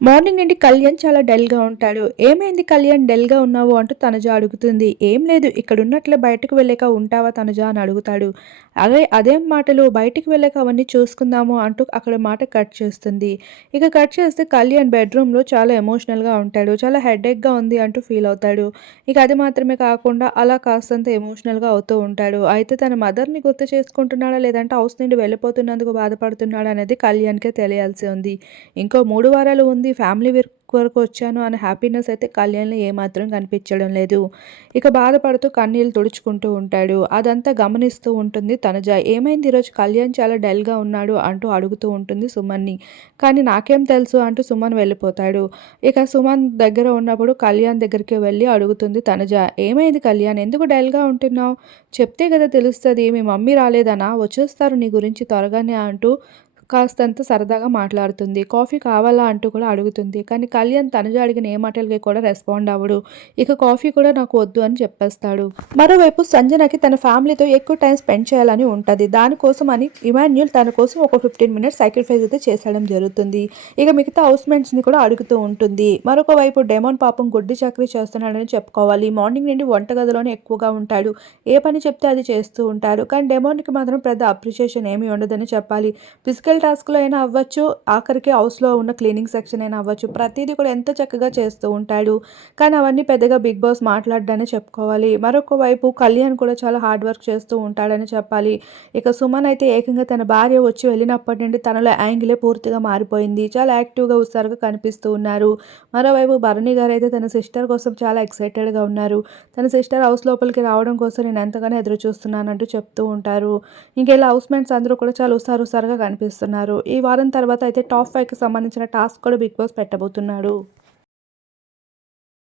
Morning నుండి కళ్యాణ్ చాలా డల్గా ఉంటాడు. ఏమైంది కళ్యాణ్? డల్గా ఉన్నావు అంటూ తనుజ అడుగుతుంది. ఏం లేదు ఇక్కడ ఉన్నట్లే బయటకు వెళ్ళాక ఉంటావా తనుజ అని అడుగుతాడు. అదే అదేం మాటలు బయటకు వెళ్ళాక అవన్నీ చూసుకుందాము అంటూ అక్కడ మాట కట్ చేస్తుంది. ఇక కట్ చేస్తే కళ్యాణ్ బెడ్రూమ్లో చాలా ఎమోషనల్గా ఉంటాడు. చాలా హెడేక్గా ఉంది అంటూ ఫీల్ అవుతాడు. ఇక అది మాత్రమే కాకుండా అలా కాస్తంత ఎమోషనల్గా అవుతూ ఉంటాడు. అయితే తన మదర్ని గుర్తు చేసుకుంటున్నాడా లేదంటే హౌస్ నుండి వెళ్ళిపోతున్నందుకు బాధపడుతున్నాడా అనేది కళ్యాణ్కే తెలియాల్సి ఉంది. ఇంకో మూడు వారాలు ఉంది ఫ్యామిలీ వర్క్ వరకు వచ్చాను అనే హ్యాపీనెస్ అయితే కళ్యాణ్లో ఏమాత్రం కనిపించడం లేదు. ఇక బాధపడుతూ కన్నీళ్ళు తుడుచుకుంటూ ఉంటాడు. అదంతా గమనిస్తూ ఉంటుంది తనుజ. ఏమైంది ఈరోజు? కళ్యాణ్ చాలా డల్గా ఉన్నాడు అంటూ అడుగుతూ ఉంటుంది సుమన్ని. కానీ నాకేం తెలుసు అంటూ సుమన్ వెళ్ళిపోతాడు. ఇక సుమన్ దగ్గర ఉన్నప్పుడు కళ్యాణ్ దగ్గరికి వెళ్ళి అడుగుతుంది తనుజ. ఏమైంది కళ్యాణ్? ఎందుకు డల్గా ఉంటున్నావు? చెప్తే కదా తెలుస్తుంది. మీ మమ్మీ రాలేదనా? వచ్చేస్తారు నీ గురించి త్వరగానే అంటూ కాస్తంత సరదాగా మాట్లాడుతుంది. కాఫీ కావాలా అంటూ కూడా అడుగుతుంది. కానీ కళ్యాణ్ తనుజ అడిగిన ఏ మాటలకి కూడా రెస్పాండ్ అవ్వడు. ఇక కాఫీ కూడా నాకు వద్దు అని చెప్పేస్తాడు. మరోవైపు సంజనకి తన ఫ్యామిలీతో ఎక్కువ టైం స్పెండ్ చేయాలని ఉంటుంది. దానికోసం అని ఇమాన్యుల్ తన కోసం ఒక ఫిఫ్టీన్ మినిట్స్ సాక్రిఫైస్ అయితే చేసడం జరుగుతుంది. ఇక మిగతా హౌస్మెంట్స్ని కూడా అడుగుతూ ఉంటుంది. మరొక వైపు డెమోన్ పాపం గుడ్డి చక్రి చేస్తున్నాడని చెప్పుకోవాలి. మార్నింగ్ నుండి వంటగదిలోనే ఎక్కువగా ఉంటాడు. ఏ పని చెప్తే అది చేస్తూ ఉంటారు. కానీ డెమోన్కి మాత్రం పెద్ద అప్రిషియేషన్ ఏమీ ఉండదని చెప్పాలి. ఫిజికల్ టాస్క్లో అయినా అవ్వచ్చు ఆఖరికి హౌస్లో ఉన్న క్లీనింగ్ సెక్షన్ అయినా అవ్వచ్చు ప్రతిదీ కూడా ఎంత చక్కగా చేస్తూ ఉంటాడు. కానీ అవన్నీ పెద్దగా బిగ్ బాస్ మాట్లాడ్డానే చెప్పుకోవాలి. మరొక వైపు కళ్యాణ్ కూడా చాలా హార్డ్ వర్క్ చేస్తూ ఉంటాడని చెప్పాలి. ఇక సుమన్ అయితే ఏకంగా తన భార్య వచ్చి వెళ్ళినప్పటి నుండి తనలో యాంగిలే పూర్తిగా మారిపోయింది. చాలా యాక్టివ్గా ఉత్సారుగా కనిపిస్తూ ఉన్నారు. మరోవైపు భరణి గారు అయితే తన సిస్టర్ కోసం చాలా ఎక్సైటెడ్గా ఉన్నారు. తన సిస్టర్ హౌస్ లోపలికి రావడం కోసం నేను ఎంతగానో ఎదురు చూస్తున్నానంటూ చెప్తూ ఉంటారు. ఇంకెలా హౌస్ మేట్స్ అందరూ కూడా చాలా ఉసారు ఉసారుగా కనిపిస్తున్నారు. ఈ వారం తర్వాత అయితే టాప్ ఫైవ్కి సంబంధించిన టాస్క్ కూడా బిగ్ బాస్ పెట్టబోతున్నాడు.